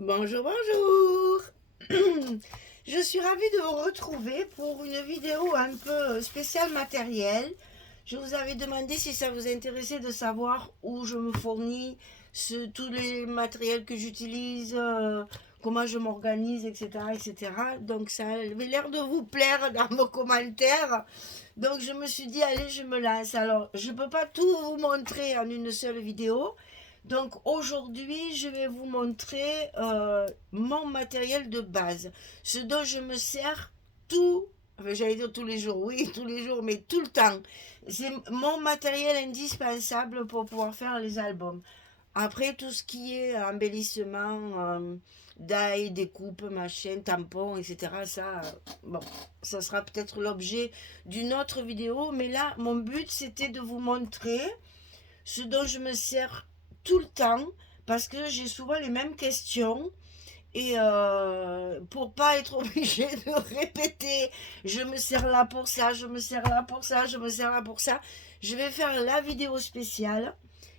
Bonjour, bonjour. Je suis ravie de vous retrouver pour une vidéo un peu spéciale matériel. Je vous avais demandé si ça vous intéressait de savoir où je me fournis, tous les matériels que j'utilise, comment je m'organise, etc., etc. Donc ça avait l'air de vous plaire dans vos commentaires. Donc je me suis dit, allez, je me lance. Alors, je ne peux pas tout vous montrer en une seule vidéo. Donc aujourd'hui, je vais vous montrer mon matériel de base, ce dont je me sers tout, enfin, j'allais dire tous les jours, oui, tous les jours, mais tout le temps. C'est mon matériel indispensable pour pouvoir faire les albums. Après, tout ce qui est embellissement, d'ail, découpe, machin, tampons, etc., ça, bon, ça sera peut-être l'objet d'une autre vidéo, mais là, mon but, c'était de vous montrer ce dont je me sers tout le temps parce que j'ai souvent les mêmes questions et pour pas être obligée de répéter, je me sers là pour ça, je me sers là pour ça, je me sers là pour ça, je vais faire la vidéo spéciale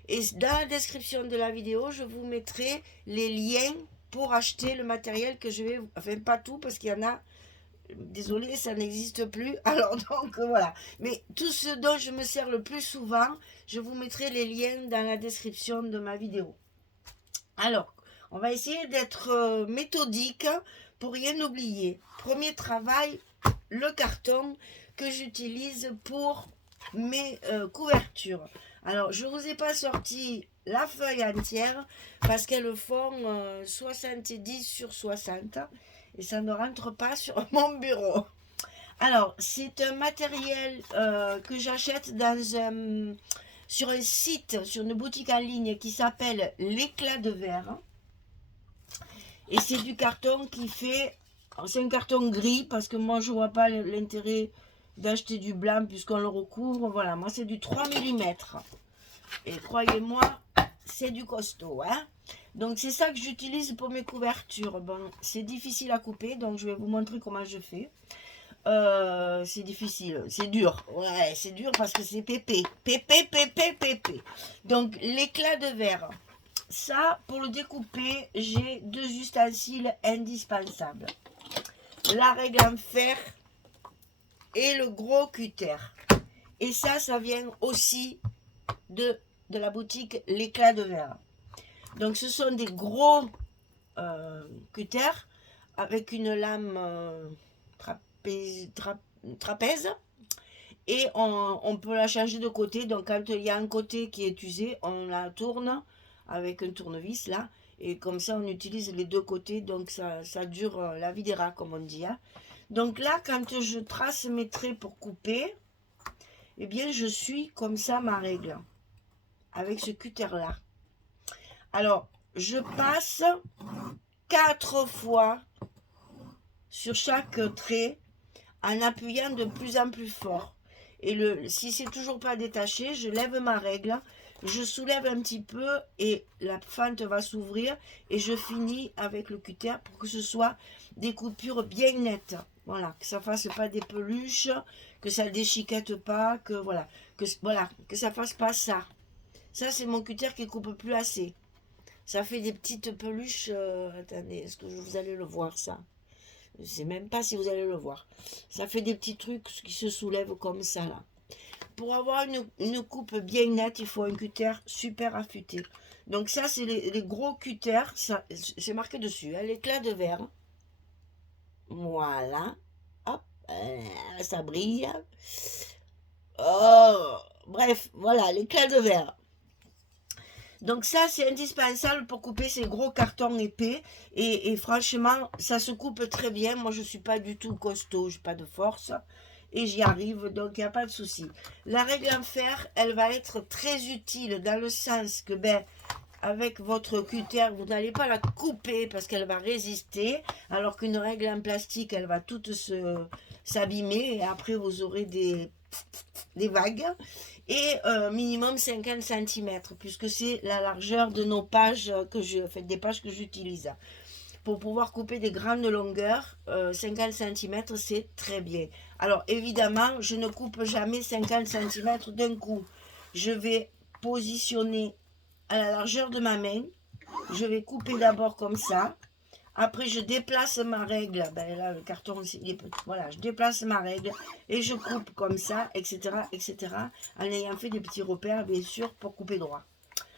et dans la description de la vidéo, je vous mettrai les liens pour acheter le matériel que je vais, enfin pas tout parce qu'il y en a, désolé, ça n'existe plus. Alors donc voilà. Mais tout ce dont je me sers le plus souvent, je vous mettrai les liens dans la description de ma vidéo. Alors, on va essayer d'être méthodique pour rien oublier. Premier travail, le carton que j'utilise pour mes couvertures. Alors, je ne vous ai pas sorti la feuille entière parce qu'elles font 70 sur 60 et ça ne rentre pas sur mon bureau. Alors, c'est un matériel que j'achète sur un site, sur une boutique en ligne qui s'appelle L'Éclat de Verre. Et c'est du carton qui fait... C'est un carton gris parce que moi je vois pas l'intérêt d'acheter du blanc puisqu'on le recouvre. Voilà, moi c'est du 3 mm. Et croyez-moi, c'est du costaud. Hein. Donc c'est ça que j'utilise pour mes couvertures. Bon, c'est difficile à couper, donc je vais vous montrer comment je fais. C'est difficile, c'est dur. Ouais, c'est dur parce que c'est pépé. Pépé, pépé, pépé. Donc l'éclat de verre. Ça, pour le découper, j'ai deux ustensiles indispensables. La règle en fer et le gros cutter. Et ça vient aussi de la boutique L'éclat de verre. Donc ce sont des gros cutters avec une lame trapèze et on peut la changer de côté. Donc quand il y a un côté qui est usé, on la tourne avec un tournevis là. Et comme ça, on utilise les deux côtés. Donc ça dure la vie des rats, comme on dit. Hein. Donc là, quand je trace mes traits pour couper, eh bien, je suis comme ça ma règle. Avec ce cutter-là. Alors, je passe 4 fois sur chaque trait en appuyant de plus en plus fort. Et si c'est toujours pas détaché, je lève ma règle, je soulève un petit peu et la fente va s'ouvrir et je finis avec le cutter pour que ce soit des coupures bien nettes. Voilà, que ça fasse pas des peluches, que ça déchiquette pas, que voilà, que ça fasse pas ça. Ça c'est mon cutter qui coupe plus assez. Ça fait des petites peluches. Attendez, est-ce que vous allez le voir ça? Je ne sais même pas si vous allez le voir. Ça fait des petits trucs qui se soulèvent comme ça là. Pour avoir une coupe bien nette, il faut un cutter super affûté. Donc ça, c'est les gros cutters. C'est marqué dessus. Hein, l'éclat de verre. Voilà. Hop. Ça brille. Oh. Bref, voilà, l'éclat de verre. Donc ça, c'est indispensable pour couper ces gros cartons épais. Et franchement, ça se coupe très bien. Moi, je ne suis pas du tout costaud, je n'ai pas de force. Et j'y arrive, donc il n'y a pas de souci. La règle en fer, elle va être très utile dans le sens que, avec votre cutter, vous n'allez pas la couper parce qu'elle va résister. Alors qu'une règle en plastique, elle va toute s'abîmer. Et après, vous aurez des vagues et minimum 50 cm puisque c'est la largeur de nos pages des pages que j'utilise pour pouvoir couper des grandes longueurs. 50 cm c'est très bien. Alors évidemment je ne coupe jamais 50 cm d'un coup, je vais positionner à la largeur de ma main je vais couper d'abord comme ça. Après, je déplace ma règle. Ben là, le carton, il est petit. Voilà, je déplace ma règle et je coupe comme ça, etc., etc. En ayant fait des petits repères, bien sûr, pour couper droit.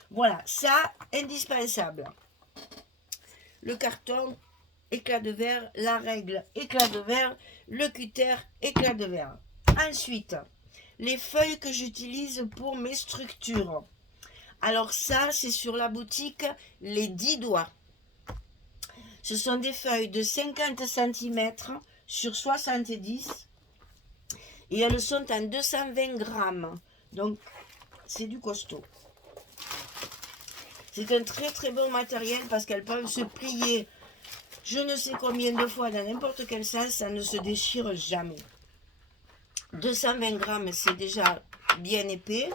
Voilà, ça, indispensable. Le carton, éclat de verre. La règle, éclat de verre. Le cutter, éclat de verre. Ensuite, les feuilles que j'utilise pour mes structures. Alors ça, c'est sur la boutique Les 10 doigts. Ce sont des feuilles de 50 cm sur 70 et elles sont en 220 grammes. Donc, c'est du costaud. C'est un très très bon matériel parce qu'elles peuvent se plier je ne sais combien de fois dans n'importe quel sens, ça ne se déchire jamais. 220 grammes, c'est déjà bien épais.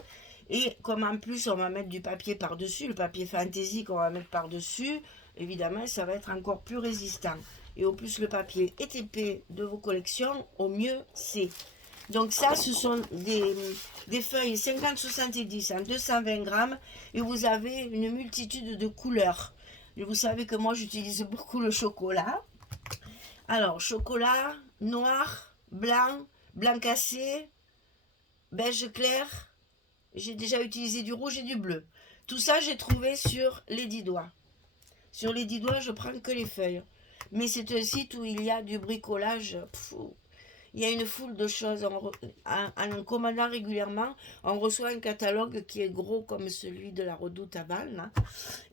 Et comme en plus on va mettre du papier par-dessus, le papier fantaisie qu'on va mettre par-dessus, évidemment ça va être encore plus résistant. Et au plus le papier est épais de vos collections, au mieux c'est. Donc ça, ce sont des feuilles 50-70 en 220 grammes et vous avez une multitude de couleurs. Et vous savez que moi j'utilise beaucoup le chocolat. Alors chocolat, noir, blanc, blanc cassé, beige clair. J'ai déjà utilisé du rouge et du bleu. Tout ça, j'ai trouvé sur les 10 doigts. Sur les 10 doigts, je prends que les feuilles. Mais c'est un site où il y a du bricolage. Il y a une foule de choses. En commandant régulièrement, on reçoit un catalogue qui est gros comme celui de la Redoute à Vannes. Hein.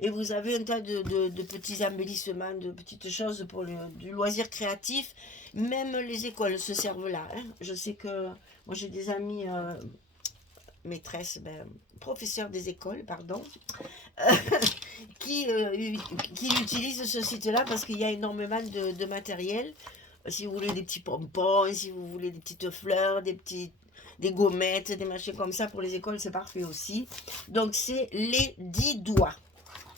Et vous avez un tas de petits embellissements, de petites choses pour du loisir créatif. Même les écoles se servent là. Hein. Je sais que moi j'ai des amis... maîtresse, professeur des écoles, pardon, qui utilise ce site-là parce qu'il y a énormément de matériel. Si vous voulez des petits pompons, si vous voulez des petites fleurs, des gommettes, des machins comme ça pour les écoles, c'est parfait aussi. Donc c'est les 10 doigts.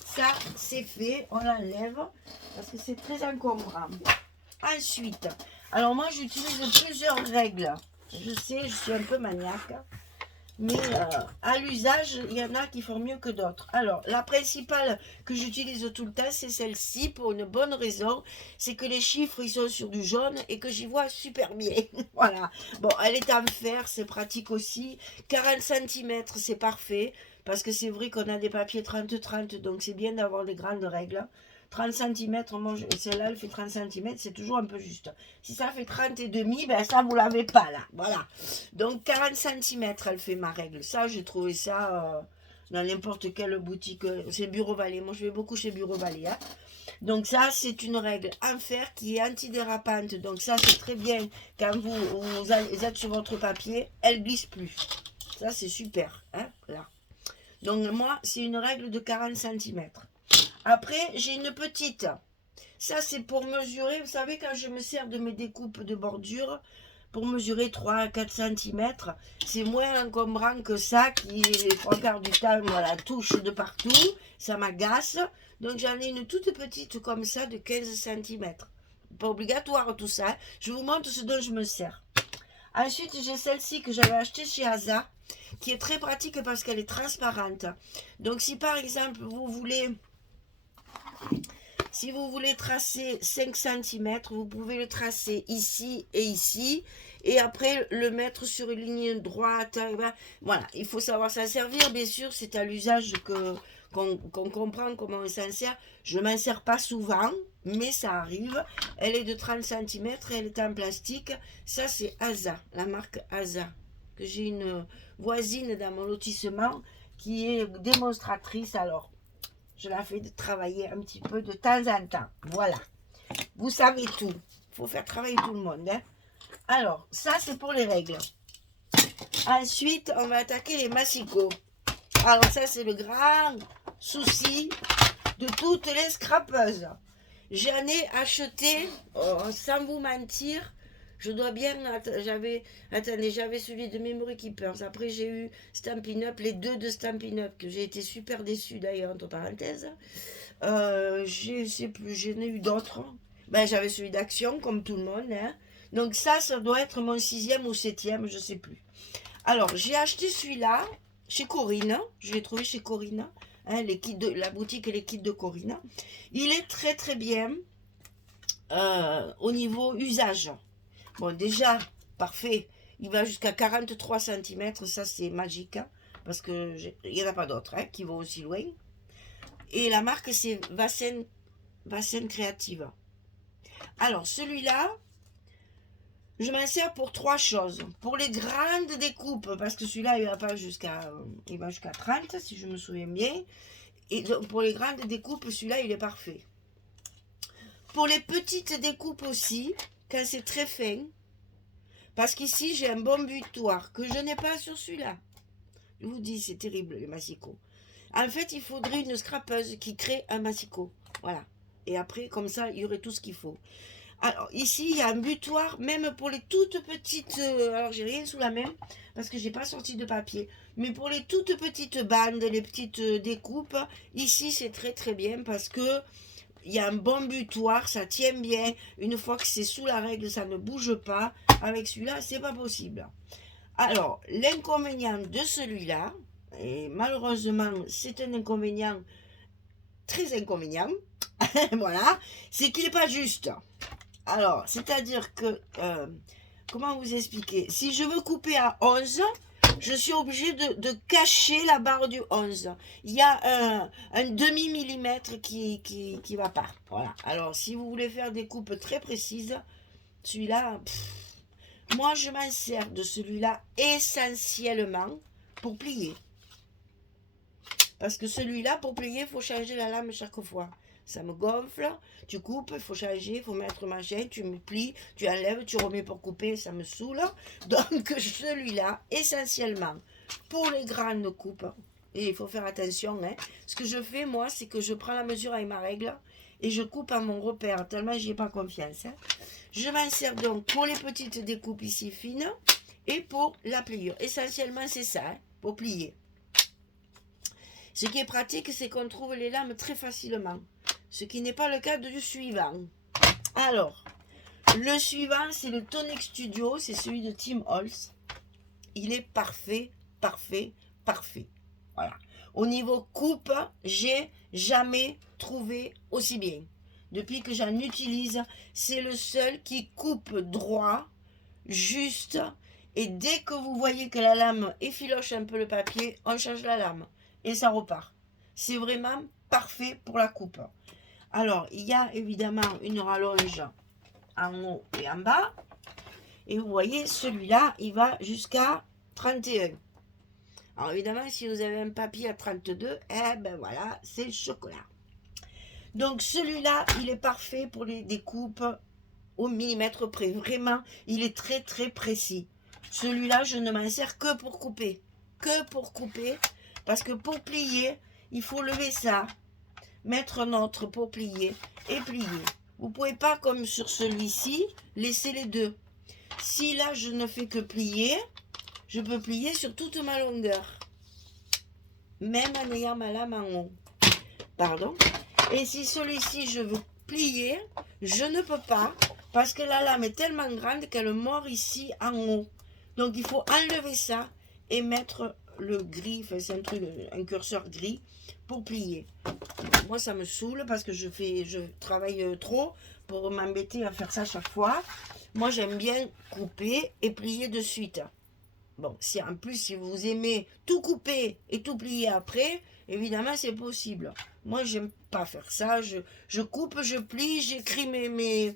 Ça, c'est fait, on l'enlève parce que c'est très encombrant. Ensuite, alors moi j'utilise plusieurs règles. Je sais, je suis un peu maniaque. Mais à l'usage, il y en a qui font mieux que d'autres. Alors, la principale que j'utilise tout le temps, c'est celle-ci, pour une bonne raison. C'est que les chiffres, ils sont sur du jaune et que j'y vois super bien. Voilà. Bon, elle est en fer, c'est pratique aussi. 40 cm, c'est parfait. Parce que c'est vrai qu'on a des papiers 30-30, donc c'est bien d'avoir les grandes règles. 30 cm, celle-là, elle fait 30 cm, c'est toujours un peu juste. Si ça fait 30 et demi, ben ça, vous l'avez pas, là. Voilà. Donc, 40 cm, elle fait ma règle. Ça, j'ai trouvé ça dans n'importe quelle boutique. C'est Bureau Vallée. Moi, je vais beaucoup chez Bureau Vallée. Hein. Donc, ça, c'est une règle en fer qui est antidérapante. Donc, ça, c'est très bien. Quand vous êtes sur votre papier, elle glisse plus. Ça, c'est super. Hein, là. Donc, moi, c'est une règle de 40 cm. Après, j'ai une petite. Ça, c'est pour mesurer. Vous savez, quand je me sers de mes découpes de bordure, pour mesurer 3 à 4 cm, c'est moins encombrant que ça, qui, les 3/4 du temps, voilà, touche de partout. Ça m'agace. Donc, j'en ai une toute petite comme ça, de 15 cm. Pas obligatoire tout ça. Je vous montre ce dont je me sers. Ensuite, j'ai celle-ci que j'avais achetée chez Asa, qui est très pratique parce qu'elle est transparente. Donc, si par exemple, si vous voulez tracer 5 cm, vous pouvez le tracer ici et ici. Et après, le mettre sur une ligne droite. Voilà, il faut savoir s'en servir. Bien sûr, c'est à l'usage qu'on comprend comment on s'en sert. Je ne m'en sers pas souvent, mais ça arrive. Elle est de 30 cm, elle est en plastique. Ça, c'est Asa, la marque Asa. Que j'ai une voisine dans mon lotissement qui est démonstratrice. Alors, je la fais travailler un petit peu de temps en temps. Voilà. Vous savez tout. Il faut faire travailler tout le monde. Hein. Alors, ça, c'est pour les règles. Ensuite, on va attaquer les massicots. Alors, ça, c'est le grand souci de toutes les scrapeuses. J'en ai acheté, sans vous mentir, je dois bien... J'avais celui de Memory Keepers. Après, j'ai eu Stampin' Up, les deux de Stampin' Up, que j'ai été super déçue d'ailleurs, entre parenthèses. Je sais plus, j'en ai eu d'autres. Ben, j'avais celui d'Action, comme tout le monde. Hein. Donc ça doit être mon 6e ou 7e, je sais plus. Alors, j'ai acheté celui-là chez Corinne. Je l'ai trouvé chez Corinne. hein, les kits de la boutique Les Kits de Corinne. Il est très très bien au niveau usage. Bon, déjà, parfait. Il va jusqu'à 43 cm, ça c'est magique, hein, parce que il n'y en a pas d'autres hein, qui vont aussi loin. Et la marque c'est Vassen Creative. Alors celui-là, je m'en sers pour trois choses. Pour les grandes découpes, parce que celui-là il va pas il va jusqu'à 30 si je me souviens bien. Et donc pour les grandes découpes, celui-là il est parfait. Pour les petites découpes aussi, quand c'est très fin, parce qu'ici j'ai un bon butoir que je n'ai pas sur celui-là. Je vous dis, c'est terrible les massicots. En fait, il faudrait une scrapeuse qui crée un massicot. Voilà. Et après, comme ça, il y aurait tout ce qu'il faut. Alors, ici, il y a un butoir, même pour les toutes petites... alors, j'ai rien sous la main, parce que j'ai pas sorti de papier. Mais pour les toutes petites bandes, les petites découpes, ici, c'est très très bien, parce que il y a un bon butoir, ça tient bien. Une fois que c'est sous la règle, ça ne bouge pas. Avec celui-là, c'est pas possible. Alors, l'inconvénient de celui-là, et malheureusement, c'est un inconvénient très inconvénient, voilà, c'est qu'il n'est pas juste. Alors, c'est-à-dire que, comment vous expliquer? Si je veux couper à 11, je suis obligée de cacher la barre du 11. Il y a un demi-millimètre qui va pas. Voilà. Alors, si vous voulez faire des coupes très précises, celui-là, moi, je m'en sers de celui-là essentiellement pour plier. Parce que celui-là, pour plier, il faut changer la lame chaque fois. Ça me gonfle, tu coupes, il faut changer, il faut mettre machin, tu me plies, tu enlèves, tu remets pour couper, ça me saoule. Donc celui-là, essentiellement, pour les grandes coupes, et il faut faire attention, hein, ce que je fais moi, c'est que je prends la mesure avec ma règle, et je coupe à mon repère, tellement j'y ai pas confiance. Hein. Je m'en sers donc pour les petites découpes ici fines, et pour la pliure. Essentiellement c'est ça, hein, pour plier. Ce qui est pratique, c'est qu'on trouve les lames très facilement. Ce qui n'est pas le cas du suivant. Alors, le suivant, c'est le Tonic Studio. C'est celui de Tim Holtz. Il est parfait, parfait, parfait. Voilà. Au niveau coupe, j'ai jamais trouvé aussi bien. Depuis que j'en utilise, c'est le seul qui coupe droit, juste. Et dès que vous voyez que la lame effiloche un peu le papier, on change la lame. Et ça repart. C'est vraiment parfait pour la coupe. Alors, il y a évidemment une rallonge en haut et en bas. Et vous voyez, celui-là, il va jusqu'à 31. Alors, évidemment, si vous avez un papier à 32, eh ben voilà, c'est le chocolat. Donc, celui-là, il est parfait pour les découpes au millimètre près. Vraiment, il est très, très précis. Celui-là, je ne m'en sers que pour couper. Que pour couper. Parce que pour plier, il faut lever ça, mettre un autre pour plier et plier. Vous ne pouvez pas, comme sur celui-ci, laisser les deux. Si là, je ne fais que plier, je peux plier sur toute ma longueur. Même en ayant ma lame en haut. Pardon. Et si celui-ci, je veux plier, je ne peux pas parce que la lame est tellement grande qu'elle mord ici en haut. Donc, il faut enlever ça et mettre le gris, enfin, c'est un curseur gris pour plier. Moi, ça me saoule parce que je travaille trop pour m'embêter à faire ça chaque fois. Moi, j'aime bien couper et plier de suite. Bon, si en plus, si vous aimez tout couper et tout plier après, évidemment, c'est possible. Moi, j'aime pas faire ça. Je coupe, je plie, j'écris mes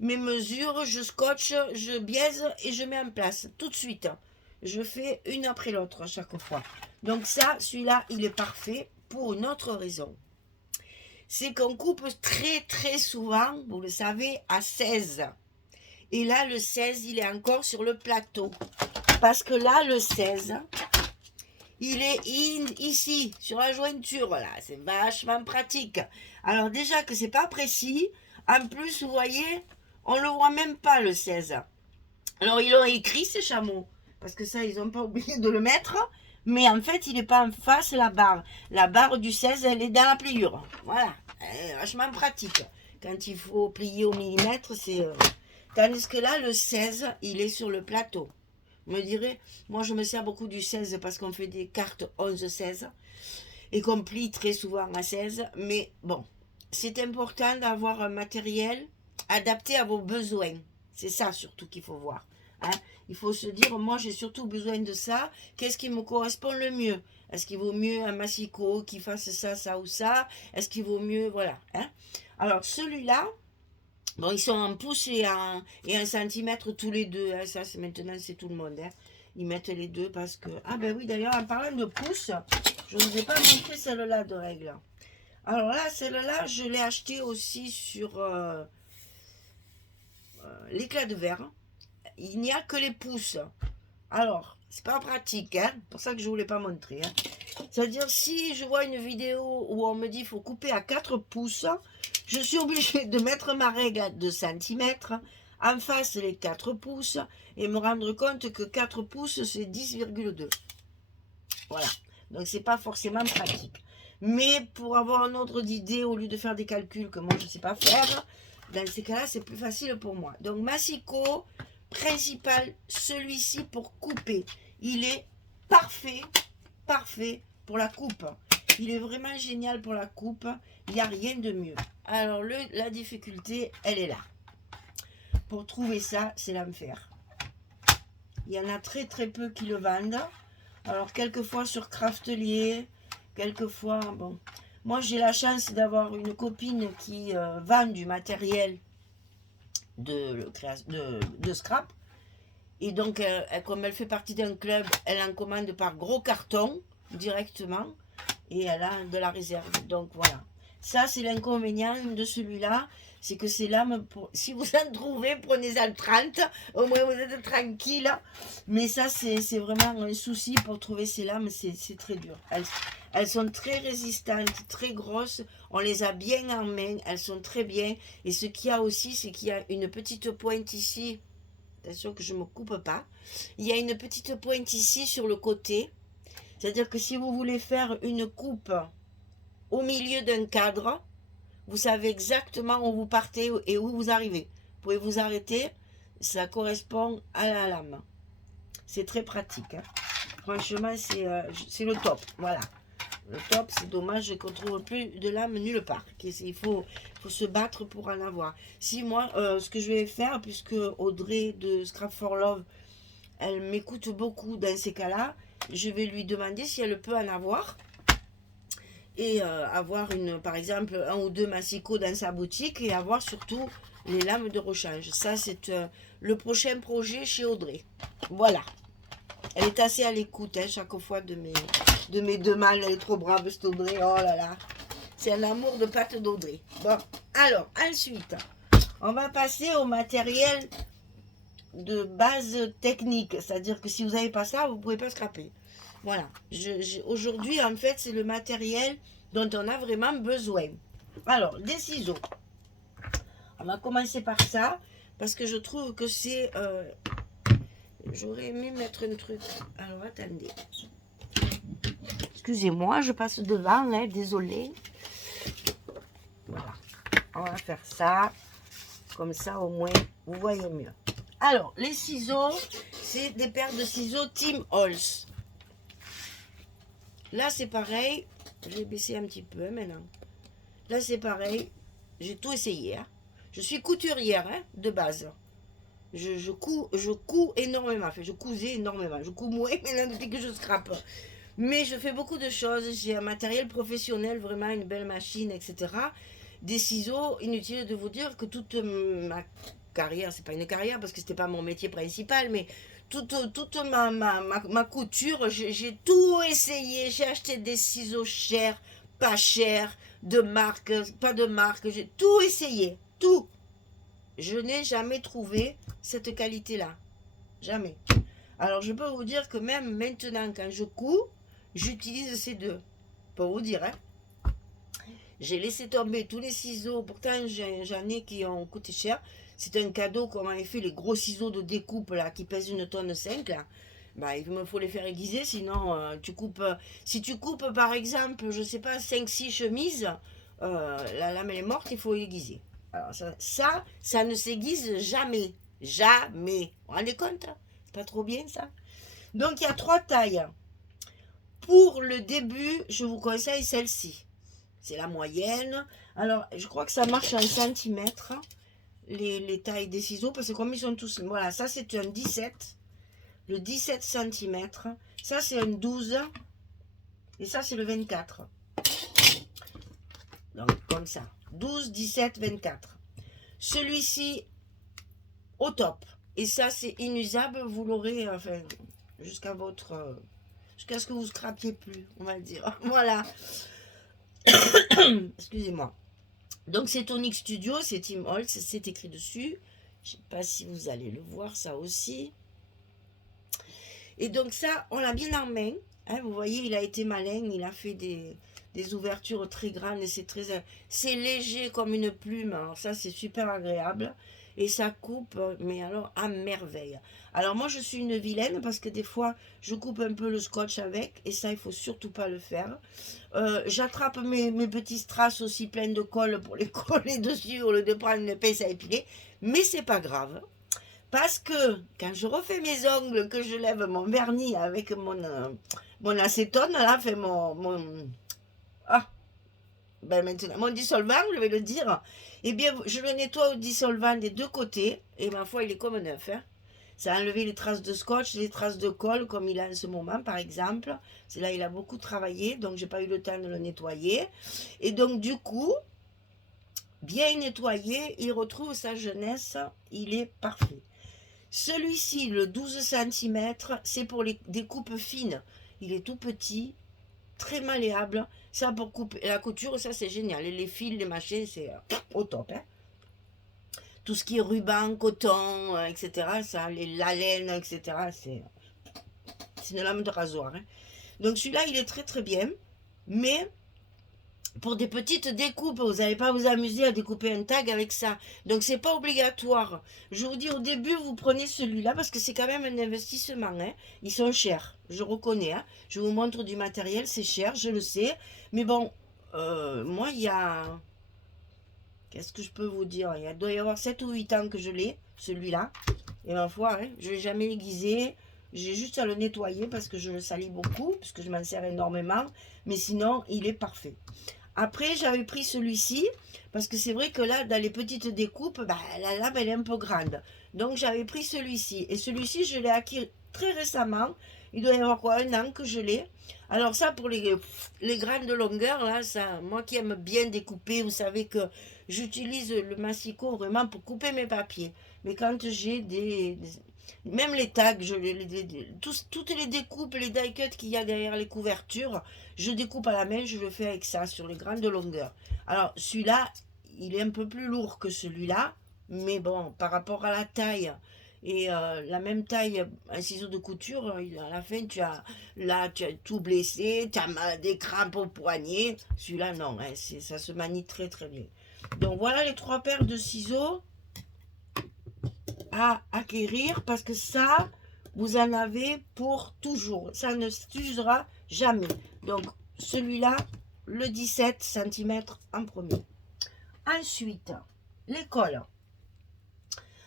mesures, je scotche, je biaise et je mets en place tout de suite. Je fais une après l'autre à chaque fois. Donc ça, celui-là, il est parfait pour une autre raison. C'est qu'on coupe très très souvent, vous le savez, à 16. Et là, le 16, il est encore sur le plateau. Parce que là, le 16, il est ici, sur la jointure. Là, c'est vachement pratique. Alors déjà que c'est pas précis, en plus, vous voyez, on le voit même pas, le 16. Alors, ils l'ont écrit, ces chameaux. Parce que ça, ils n'ont pas oublié de le mettre. Mais en fait, il n'est pas en face, la barre. La barre du 16, elle est dans la pliure. Voilà. Elle est vachement pratique. Quand il faut plier au millimètre, c'est... Tandis que là, le 16, il est sur le plateau. Vous me direz, moi, je me sers beaucoup du 16 parce qu'on fait des cartes 11-16. et qu'on plie très souvent à 16. Mais bon, c'est important d'avoir un matériel adapté à vos besoins. C'est ça surtout qu'il faut voir. Hein. Il faut se dire, moi j'ai surtout besoin de ça. Qu'est-ce qui me correspond le mieux? Est-ce qu'il vaut mieux un massicot qui fasse ça, ça ou ça? Est-ce qu'il vaut mieux, voilà. Hein. Alors celui-là, bon, ils sont en pouce et un centimètre tous les deux. Hein. Ça, c'est maintenant, c'est tout le monde. Hein. Ils mettent les deux parce que... Ah ben oui, d'ailleurs, en parlant de pouces, je ne vous ai pas montré celle-là de règle. Alors là, celle-là, je l'ai acheté aussi sur l'éclat de verre. Il n'y a que les pouces. Alors, c'est pas pratique, hein. C'est pour ça que je ne vous l'ai pas montré. Hein. C'est-à-dire, si je vois une vidéo où on me dit qu'il faut couper à 4 pouces, je suis obligée de mettre ma règle à 2 cm, en face les 4 pouces, et me rendre compte que 4 pouces, c'est 10,2. Voilà. Donc, c'est pas forcément pratique. Mais pour avoir un ordre d'idée, au lieu de faire des calculs que moi, je ne sais pas faire, dans ces cas-là, c'est plus facile pour moi. Donc, massicot principal, celui-ci pour couper. Il est parfait, parfait pour la coupe. Il est vraiment génial pour la coupe. Il n'y a rien de mieux. Alors, la difficulté, elle est là. Pour trouver ça, c'est l'enfer. Il y en a très très peu qui le vendent. Alors, quelquefois sur Craftelier, quelquefois, bon. Moi, j'ai la chance d'avoir une copine qui vend du matériel de scrap. Et donc, comme elle fait partie d'un club, elle en commande par gros carton directement. Et elle a de la réserve. Donc, voilà. Ça, c'est l'inconvénient de celui-là. C'est que ces lames, si vous en trouvez, prenez-en 30. Au moins, vous êtes tranquille. Mais ça, c'est vraiment un souci pour trouver ces lames. C'est très dur. Elles sont très résistantes, très grosses. On les a bien en main. Elles sont très bien. Et ce qu'il y a aussi, c'est qu'il y a une petite pointe ici. Attention que je ne me coupe pas. Il y a une petite pointe ici sur le côté. C'est-à-dire que si vous voulez faire une coupe au milieu d'un cadre, vous savez exactement où vous partez et où vous arrivez. Vous pouvez vous arrêter, ça correspond à la lame. C'est très pratique. Hein. Franchement, c'est le top. Voilà. Le top, c'est dommage qu'on ne trouve plus de lame nulle part. Il faut se battre pour en avoir. Si moi, ce que je vais faire, puisque Audrey de Scrap for Love, elle m'écoute beaucoup dans ces cas-là, je vais lui demander si elle peut en avoir. Et avoir par exemple, un ou deux massicots dans sa boutique et avoir surtout les lames de rechange. Ça, c'est le prochain projet chez Audrey. Voilà. Elle est assez à l'écoute hein, chaque fois de mes demandes. Elle est trop brave, cette Audrey. Oh là là. C'est un amour de pâte d'Audrey. Bon, alors, ensuite, on va passer au matériel de base technique. C'est-à-dire que si vous n'avez pas ça, vous ne pouvez pas scraper. Voilà. Aujourd'hui, en fait, c'est le matériel dont on a vraiment besoin. Alors, des ciseaux. On va commencer par ça, parce que je trouve que c'est... J'aurais aimé mettre un truc. Alors, attendez. Excusez-moi, je passe devant, hein, désolé. Voilà. On va faire ça. Comme ça, au moins, vous voyez mieux. Alors, les ciseaux, c'est des paires de ciseaux Tim Holtz. Là, c'est pareil. Je vais baisser un petit peu maintenant. Là, c'est pareil. J'ai tout essayé. Hein. Je suis couturière hein, de base. Je couds énormément. Enfin, je cousais énormément. Je couds moins maintenant depuis que je scrape. Mais je fais beaucoup de choses. J'ai un matériel professionnel, vraiment une belle machine, etc. Des ciseaux, inutile de vous dire que toute ma carrière, c'est pas une carrière parce que c'était pas mon métier principal, mais toute ma couture, j'ai tout essayé. J'ai acheté des ciseaux chers, pas chers, de marque, pas de marque. J'ai tout essayé, tout. Je n'ai jamais trouvé cette qualité-là. Jamais. Alors, je peux vous dire que même maintenant, quand je couds, j'utilise ces deux. Pour vous dire, hein. J'ai laissé tomber tous les ciseaux. Pourtant, j'en ai qui ont coûté cher. C'est un cadeau qu'on m'avait fait, les gros ciseaux de découpe là, qui pèsent 1,5 tonne. Là. Bah, il me faut les faire aiguiser, sinon tu coupes. Si tu coupes par exemple, je sais pas, 5-6 chemises, la lame elle est morte, il faut aiguiser. Alors ça ne s'aiguise jamais. Jamais. Vous vous rendez compte hein. C'est pas trop bien ça. Donc il y a 3 tailles. Pour le début, je vous conseille celle-ci. C'est la moyenne. Alors, je crois que ça marche en centimètres, les tailles des ciseaux, parce que comme ils sont tous... Voilà, ça c'est un 17, le 17 centimètres. Ça c'est un 12, et ça c'est le 24. Donc, comme ça. 12, 17, 24. Celui-ci, au top. Et ça, c'est inusable. Vous l'aurez, enfin, jusqu'à votre... jusqu'à ce que vous scrapiez plus, on va dire. Voilà. Excusez-moi. Donc, c'est Tonic Studio, c'est Tim Holtz, c'est écrit dessus. Je ne sais pas si vous allez le voir, ça aussi. Et donc, ça, on l'a bien en main. Hein, vous voyez, il a été malin. Il a fait des ouvertures très grandes et c'est léger comme une plume. Alors ça, c'est super agréable. Et ça coupe, mais alors à merveille. Alors moi, je suis une vilaine parce que des fois, je coupe un peu le scotch avec. Et ça, il faut surtout pas le faire. J'attrape mes petits strass aussi pleins de colle pour les coller dessus au lieu de prendre une pince à épiler. Mais c'est pas grave. Parce que quand je refais mes ongles, que je lève mon vernis avec mon acétone, là, fait ah, ben maintenant, mon dissolvant, je vais le dire, eh bien, je le nettoie au dissolvant des deux côtés, et ma foi, il est comme neuf. Hein. Ça a enlevé les traces de scotch, les traces de colle, comme il a en ce moment, par exemple. C'est là, il a beaucoup travaillé, donc j'ai pas eu le temps de le nettoyer. Et donc, du coup, bien nettoyé, il retrouve sa jeunesse, il est parfait. Celui-ci, le 12 cm, c'est pour des coupes fines. Il est tout petit, très malléable. Ça, pour couper la couture, ça c'est génial. Et les fils, les machins, c'est au top. Hein. Tout ce qui est ruban, coton, etc., ça, la laine, etc., c'est une lame de rasoir. Hein. Donc celui-là, il est très très bien. Mais pour des petites découpes, vous n'allez pas vous amuser à découper un tag avec ça. Donc c'est pas obligatoire. Je vous dis au début, vous prenez celui-là parce que c'est quand même un investissement. Hein. Ils sont chers, je reconnais. Hein. Je vous montre du matériel, c'est cher, je le sais. Mais bon, moi il y a... Qu'est-ce que je peux vous dire? Il doit y avoir 7 ou 8 ans que je l'ai, celui-là. Et ma foi, hein, je ne l'ai jamais aiguisé. J'ai juste à le nettoyer parce que je le salis beaucoup, puisque je m'en sers énormément. Mais sinon, il est parfait. Après, j'avais pris celui-ci, parce que c'est vrai que là, dans les petites découpes, bah, la lame, elle est un peu grande. Donc, j'avais pris celui-ci. Et celui-ci, je l'ai acquis très récemment. Il doit y avoir quoi, un an que je l'ai. Alors ça, pour les grandes longueurs, là, ça, moi qui aime bien découper, vous savez que j'utilise le massicot vraiment pour couper mes papiers. Mais quand j'ai même les tags, toutes les découpes, les die cuts qu'il y a derrière les couvertures, je découpe à la main, je le fais avec ça, sur les grandes longueurs. Alors, celui-là, il est un peu plus lourd que celui-là, mais bon, par rapport à la taille, et la même taille, un ciseau de couture, à la fin, tu as tout blessé, tu as des crampes au poignet. Celui-là, non, hein, ça se manie très très bien. Donc, voilà les 3 paires de ciseaux à acquérir parce que ça, vous en avez pour toujours. Ça ne s'usera jamais. Donc, celui-là, le 17 cm en premier. Ensuite, les colles.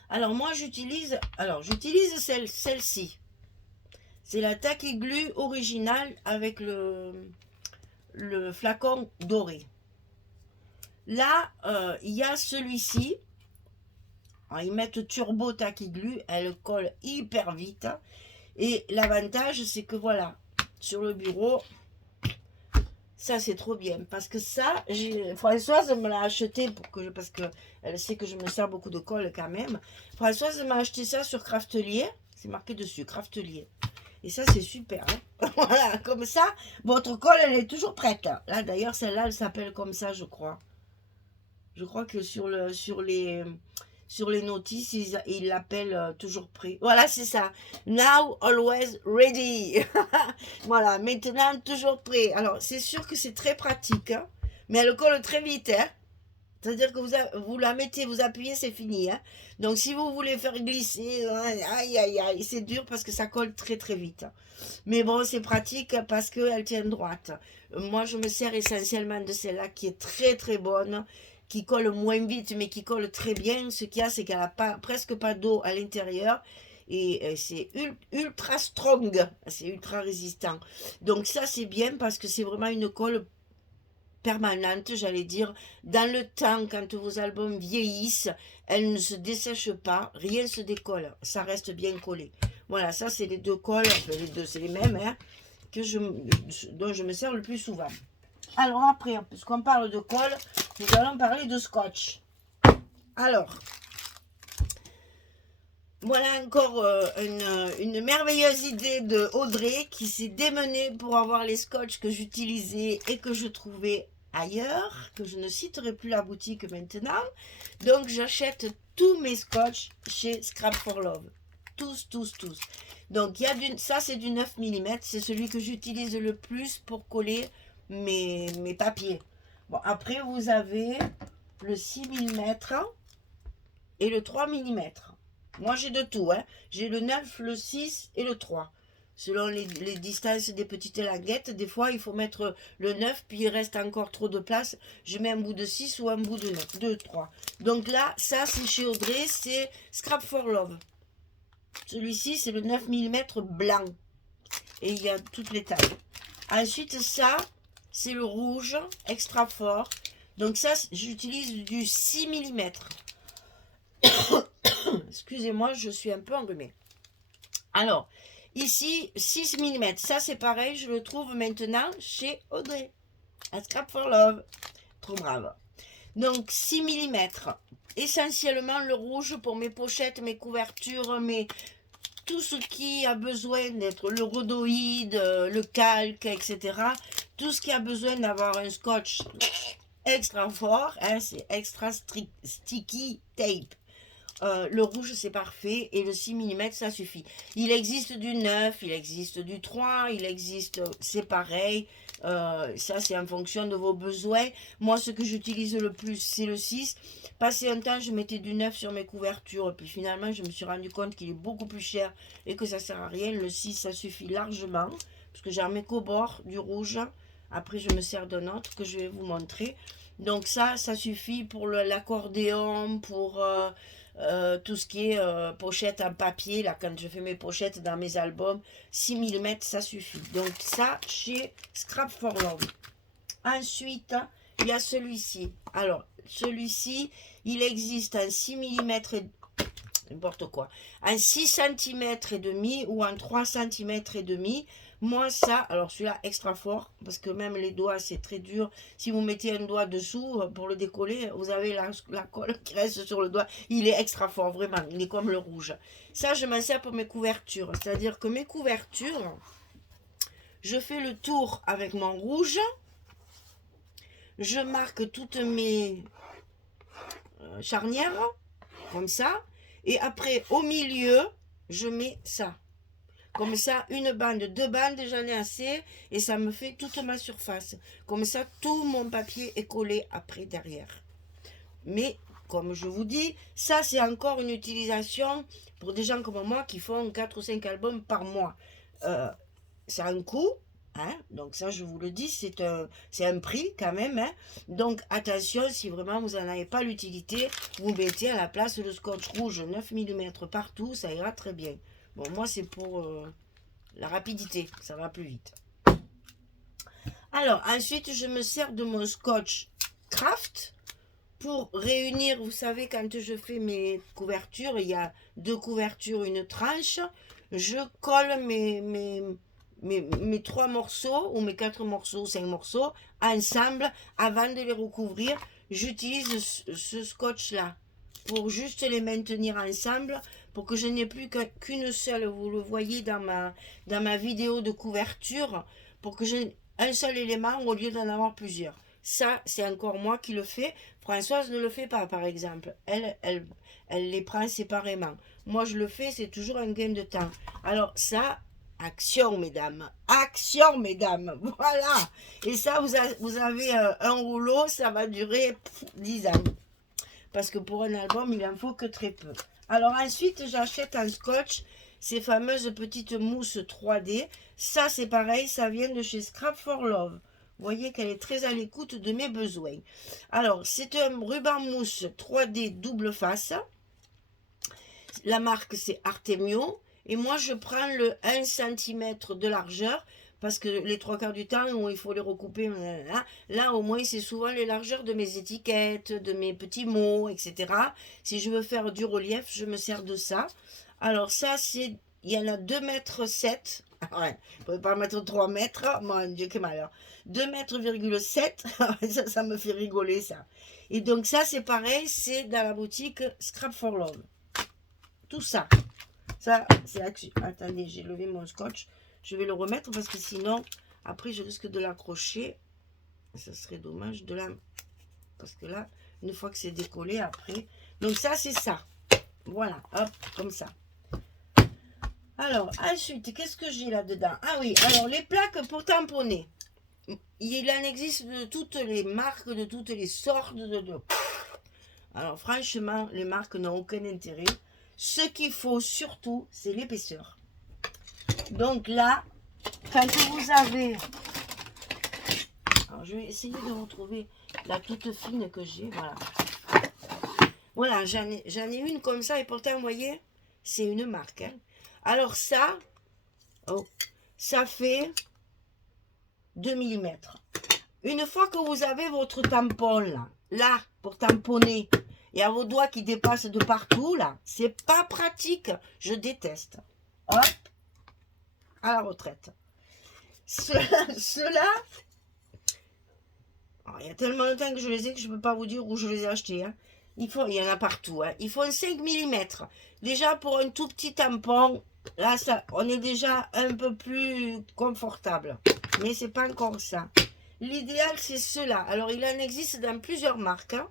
Alors, moi, j'utilise celle-ci. C'est la Tacky Glue originale avec le flacon doré. Là, il y a celui-ci. Ils mettent Turbo Tacky Glue, elle colle hyper vite. Et l'avantage, c'est que voilà, sur le bureau, ça c'est trop bien. Parce que ça, Françoise me l'a acheté parce qu'elle sait que je me sers beaucoup de colle quand même. Françoise m'a acheté ça sur Craftelier. C'est marqué dessus, Craftelier. Et ça, c'est super. Hein. Voilà, comme ça, votre colle, elle est toujours prête. Là, d'ailleurs, celle-là, elle s'appelle comme ça, je crois. Je crois que sur les notices, ils l'appellent toujours prêt. Voilà, c'est ça. Now, always ready. Voilà, maintenant, toujours prêt. Alors, c'est sûr que c'est très pratique, hein, mais elle colle très vite. Hein. C'est-à-dire que vous la mettez, vous appuyez, c'est fini. Hein. Donc, si vous voulez faire glisser, aïe, aïe, aïe, c'est dur parce que ça colle très, très vite. Mais bon, c'est pratique parce qu'elle tient droite. Moi, je me sers essentiellement de celle-là qui est très, très bonne, qui colle moins vite, mais qui colle très bien. Ce qu'il y a, c'est qu'elle n'a presque pas d'eau à l'intérieur. et c'est ultra strong, c'est ultra résistant. Donc ça c'est bien parce que c'est vraiment une colle permanente, j'allais dire, dans le temps, quand vos albums vieillissent, elles ne se dessèchent pas, rien ne se décolle, ça reste bien collé. Voilà, ça c'est les deux colles, enfin les deux c'est les mêmes, hein, dont je me sers le plus souvent. Alors après, puisqu'on parle de colle, nous allons parler de scotch. Alors, voilà encore une merveilleuse idée de Audrey qui s'est démenée pour avoir les scotch que j'utilisais et que je trouvais ailleurs, que je ne citerai plus la boutique maintenant. Donc j'achète tous mes scotch chez Scrap for Love. Tous. Donc ça c'est du 9 mm, c'est celui que j'utilise le plus pour coller mes papiers. Bon, après vous avez le 6 mm et le 3 mm. Moi j'ai de tout, hein. J'ai le 9, le 6 et le 3. Selon les distances des petites languettes, des fois il faut mettre le 9, puis il reste encore trop de place. Je mets un bout de 6 ou un bout de 9, 2, 3. Donc là, ça c'est chez Audrey, c'est Scrap for Love. Celui-ci c'est le 9 mm blanc. Et il y a toutes les tailles. Ensuite ça, c'est le rouge extra fort. Donc ça, j'utilise du 6 mm. Excusez-moi, je suis un peu enrhumée. Alors, ici, 6 mm. Ça, c'est pareil, je le trouve maintenant chez Audrey. À Scrap for Love. Trop brave. Donc, 6 mm. Essentiellement, le rouge pour mes pochettes, mes couvertures, tout ce qui a besoin d'être le rhodoïde, le calque, etc. Tout ce qui a besoin d'avoir un scotch extra fort, hein, c'est extra sticky tape. Le rouge c'est parfait et le 6 mm ça suffit. Il existe du 9, il existe du 3, il existe, c'est pareil, ça c'est en fonction de vos besoins. Moi ce que j'utilise le plus c'est le 6. Passé un temps je mettais du 9 sur mes couvertures, puis finalement je me suis rendu compte qu'il est beaucoup plus cher et que ça sert à rien. Le 6 ça suffit largement, parce que j'en mets qu'au bord du rouge. Après je me sers d'un autre que je vais vous montrer. Donc ça suffit pour l'accordéon, pour tout ce qui est pochette en papier, là quand je fais mes pochettes dans mes albums, 6 mm ça suffit. Donc ça chez Scrap for Love. Ensuite il y a celui-ci. Alors celui-ci il existe en 6 mm et n'importe quoi, en 6 cm et demi ou en 3 cm et demi. Moi ça, alors celui-là extra fort, parce que même les doigts c'est très dur. Si vous mettez un doigt dessous pour le décoller, vous avez la colle qui reste sur le doigt. Il est extra fort, vraiment, il est comme le rouge. Ça je m'en sers pour mes couvertures, c'est-à-dire que mes couvertures, je fais le tour avec mon rouge. Je marque toutes mes charnières, comme ça. Et après, au milieu, je mets ça. Comme ça, une bande, deux bandes, j'en ai assez. Et ça me fait toute ma surface. Comme ça, tout mon papier est collé après, derrière. Mais, comme je vous dis, ça, c'est encore une utilisation pour des gens comme moi qui font 4 ou 5 albums par mois. Ça a un coût. Hein, donc ça je vous le dis, c'est un prix quand même, hein. Donc attention, si vraiment vous n'en avez pas l'utilité, vous mettez à la place le scotch rouge 9 mm partout, ça ira très bien. Bon, moi c'est pour la rapidité, ça va plus vite. Alors ensuite je me sers de mon scotch craft pour réunir, vous savez, quand je fais mes couvertures, il y a 2 couvertures, une tranche, je colle mes 3 morceaux ou mes 4 morceaux, 5 morceaux ensemble avant de les recouvrir. J'utilise ce scotch là pour juste les maintenir ensemble, pour que je n'ai plus qu'une seule, vous le voyez dans ma vidéo de couverture, pour que j'ai un seul élément au lieu d'en avoir plusieurs. Ça c'est encore moi qui le fais. Françoise ne le fait pas, par exemple, elle les prend séparément. Moi je le fais, c'est toujours un gain de temps. Alors ça, action mesdames, voilà. Et ça vous avez un rouleau, ça va durer 10 ans, parce que pour un album il en faut que très peu. Alors ensuite j'achète un scotch, ces fameuses petites mousses 3D. Ça c'est pareil, ça vient de chez Scrap for Love. Vous voyez qu'elle est très à l'écoute de mes besoins. Alors c'est un ruban mousse 3D double face. la marque c'est Artemio, et moi je prends le 1 cm de largeur, parce que les trois quarts du temps où il faut les recouper, là au moins c'est souvent les largeurs de mes étiquettes, de mes petits mots, etc. Si je veux faire du relief, je me sers de ça. Alors ça, c'est, il y en a 2,7 m. Ouais, vous ne pouvez pas mettre 3 mètres, mon Dieu, quel malheur. 2,7 m, ça me fait rigoler ça. Et donc ça, c'est pareil, c'est dans la boutique Scrap for Love. Tout ça. Ça, c'est là-dessus. Attendez, j'ai levé mon scotch. Je vais le remettre parce que sinon, après, je risque de l'accrocher. Ça serait dommage de la... Parce que là, une fois que c'est décollé, après... Donc ça, c'est ça. Voilà, hop, comme ça. Alors, ensuite, qu'est-ce que j'ai là-dedans? Ah oui, alors, les plaques pour tamponner. Il en existe de toutes les marques, de toutes les sortes. Alors, franchement, les marques n'ont aucun intérêt. Ce qu'il faut surtout, c'est l'épaisseur. Donc là, quand vous avez... Alors, je vais essayer de retrouver la toute fine que j'ai. Voilà. Voilà, j'en ai une comme ça. Et pourtant, vous voyez, c'est une marque. Hein. Alors ça, oh, ça fait 2 mm. Une fois que vous avez votre tampon là, pour tamponner, et à vos doigts qui dépassent de partout, là, c'est pas pratique. Je déteste. Hop, à la retraite. Ceux-là, il y a tellement longtemps que je les ai que je ne peux pas vous dire où je les ai achetés. Hein. Il y en a partout. Hein. Il faut un 5 mm. Déjà, pour un tout petit tampon, là, ça, on est déjà un peu plus confortable. Mais c'est pas encore ça. L'idéal, c'est ceux-là. Alors, il en existe dans plusieurs marques. Hein.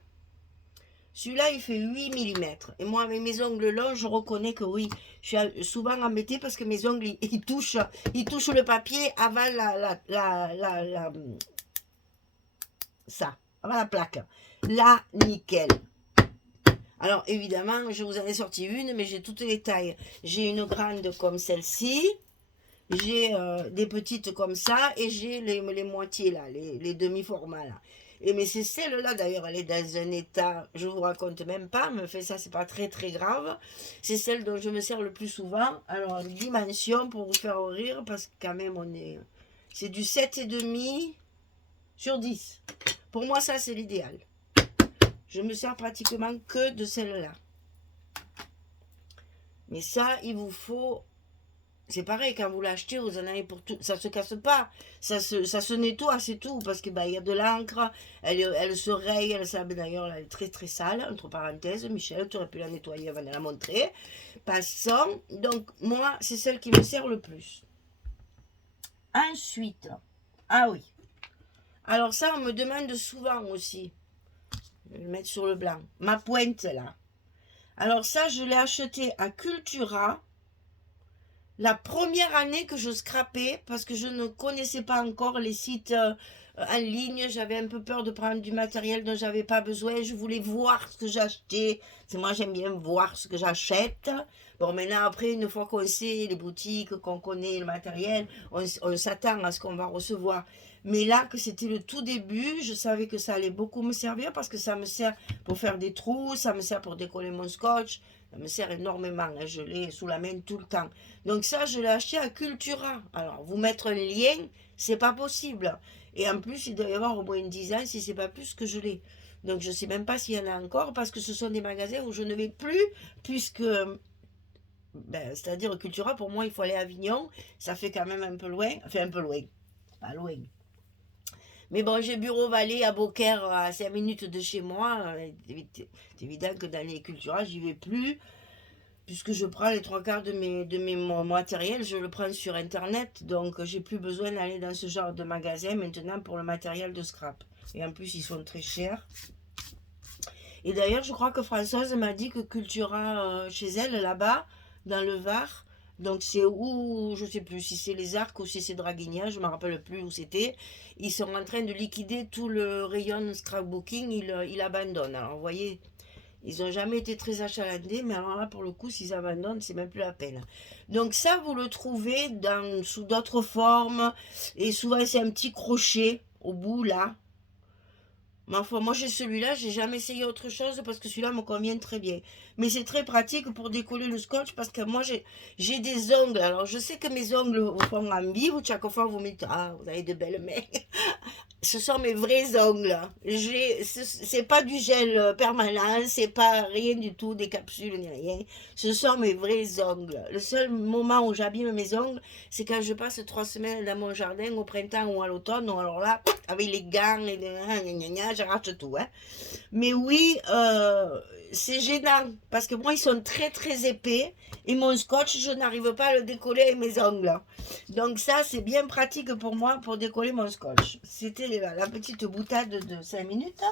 Celui-là, il fait 8 mm. Et moi, avec mes ongles longs, je reconnais que oui, je suis souvent embêtée parce que mes ongles, ils touchent le papier avant avant la plaque. Là, nickel. Alors, évidemment, je vous en ai sorti une, mais j'ai toutes les tailles. J'ai une grande comme celle-ci. J'ai des petites comme ça. Et j'ai les moitiés, là, les demi-formats, là. Mais c'est celle-là, d'ailleurs, elle est dans un état, je vous raconte même pas, mais fait ça, c'est pas très très grave. C'est celle dont je me sers le plus souvent. Alors, dimension pour vous faire rire, parce que quand même, c'est du 7,5 sur 10. Pour moi, ça, c'est l'idéal. Je me sers pratiquement que de celle-là. Mais ça, il vous faut... C'est pareil, quand vous l'achetez, vous en avez pour tout. Ça ne se casse pas. Ça se nettoie, c'est tout. Parce qu'il y a de l'encre. Elle se raye. D'ailleurs, elle est très très sale. Entre parenthèses, Michel, tu aurais pu la nettoyer avant de la montrer. Passons. Donc, moi, c'est celle qui me sert le plus. Ensuite, ah oui. Alors ça, on me demande souvent aussi. Je vais le mettre sur le blanc. Ma pointe, là. Alors ça, je l'ai acheté à Cultura. La première année que je scrapais, parce que je ne connaissais pas encore les sites en ligne, j'avais un peu peur de prendre du matériel dont j'avais pas besoin, je voulais voir ce que j'achetais, moi j'aime bien voir ce que j'achète. Bon, maintenant après, une fois qu'on sait les boutiques, qu'on connaît le matériel, on s'attend à ce qu'on va recevoir. Mais là, que c'était le tout début, je savais que ça allait beaucoup me servir, parce que ça me sert pour faire des trous, ça me sert pour décoller mon scotch, ça me sert énormément, hein, je l'ai sous la main tout le temps. Donc ça, je l'ai acheté à Cultura. Alors, vous mettre un lien, c'est pas possible. Et en plus, il doit y avoir au moins 10 ans, si c'est pas plus que je l'ai. Donc, je sais même pas s'il y en a encore, parce que ce sont des magasins où je ne vais plus, puisque... c'est-à-dire Cultura, pour moi, il faut aller à Avignon. Ça fait quand même un peu loin. Enfin, un peu loin. Pas loin. Mais bon, j'ai Bureau Vallée à Beaucaire, à 5 minutes de chez moi. C'est évident que dans les Cultura, j'y vais plus. Puisque je prends les trois quarts de mes matériels, je le prends sur Internet. Donc, j'ai plus besoin d'aller dans ce genre de magasin maintenant pour le matériel de scrap. Et en plus, ils sont très chers. Et d'ailleurs, je crois que Françoise m'a dit que Cultura, chez elle, là-bas, dans le Var, donc c'est où, je sais plus si c'est les Arcs ou si c'est Draguignan, je ne me rappelle plus où c'était. Ils sont en train de liquider tout le rayon scrapbooking, ils abandonnent. Alors, vous voyez... Ils n'ont jamais été très achalandés, mais alors là, pour le coup, s'ils abandonnent, c'est même plus la peine. Donc ça, vous le trouvez sous d'autres formes. Et souvent, c'est un petit crochet au bout, là. Ma foi, moi j'ai celui-là, j'ai jamais essayé autre chose parce que celui-là me convient très bien. Mais c'est très pratique pour décoller le scotch parce que moi j'ai des ongles. Alors je sais que mes ongles vous font envie, vous chaque fois vous me dites ah vous avez de belles mains. Ce sont mes vrais ongles. C'est pas du gel permanent, c'est pas rien du tout, des capsules ni rien. Ce sont mes vrais ongles. Le seul moment où j'abîme mes ongles, c'est quand je passe 3 semaines dans mon jardin au printemps ou à l'automne. Alors là, avec les gants et j'arrache tout. Hein. Mais oui, c'est gênant parce que moi, ils sont très très épais et mon scotch, je n'arrive pas à le décoller avec mes ongles. Donc ça, c'est bien pratique pour moi pour décoller mon scotch. C'était la petite boutade de 5 minutes.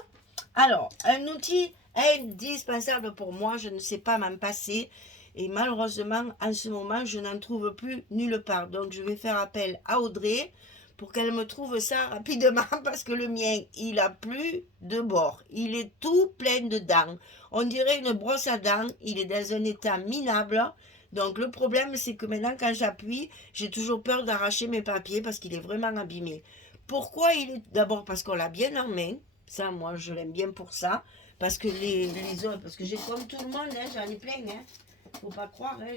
Alors, un outil indispensable pour moi, je ne sais pas m'en passer. Et malheureusement, en ce moment, je n'en trouve plus nulle part. Donc, je vais faire appel à Audrey pour qu'elle me trouve ça rapidement parce que le mien, il a plus de bord. Il est tout plein de dents. On dirait une brosse à dents. Il est dans un état minable. Donc, le problème, c'est que maintenant, quand j'appuie, j'ai toujours peur d'arracher mes papiers parce qu'il est vraiment abîmé. Pourquoi il est... D'abord parce qu'on l'a bien en main. Ça, moi, je l'aime bien pour ça. Parce que les autres, parce que j'ai comme tout le monde, hein, j'en ai plein. Hein. Faut pas croire, hein,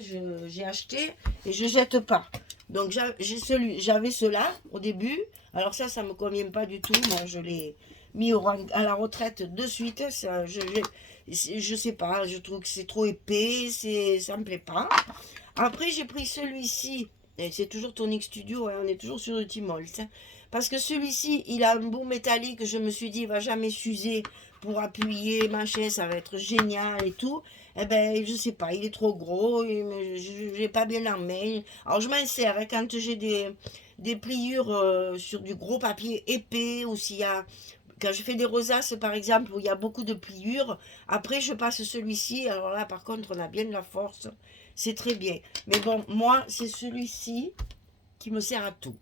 j'ai acheté et je jette pas. Donc j'avais cela au début. Alors ça me convient pas du tout. Moi, je l'ai mis à la retraite de suite. Ça, je sais pas, je trouve que c'est trop épais, ça me plaît pas. Après, j'ai pris celui-ci. Et c'est toujours Tonic Studio, hein, on est toujours sur le Timolt. Hein, parce que celui-ci, il a un bout métallique. Je me suis dit, il va jamais s'user pour appuyer, machin, ça va être génial et tout. Eh ben, je sais pas, il est trop gros, je l'ai pas bien en main. Alors, je m'en sers hein, quand j'ai des pliures sur du gros papier épais ou s'il y a. Quand je fais des rosaces, par exemple, où il y a beaucoup de pliures, après je passe celui-ci. Alors là, par contre, on a bien de la force. C'est très bien. Mais bon, moi, c'est celui-ci qui me sert à tout.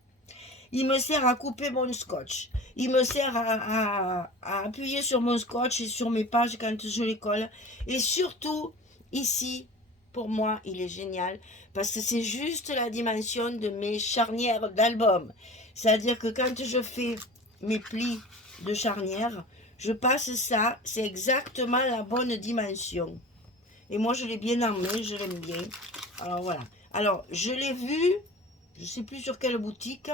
Il me sert à couper mon scotch. Il me sert à appuyer sur mon scotch et sur mes pages quand je les colle. Et surtout, ici, pour moi, il est génial parce que c'est juste la dimension de mes charnières d'album. C'est-à-dire que quand je fais mes plis de charnière, je passe ça, c'est exactement la bonne dimension. Et moi, je l'ai bien en main, je l'aime bien. Alors voilà. Alors, je l'ai vu, je ne sais plus sur quelle boutique.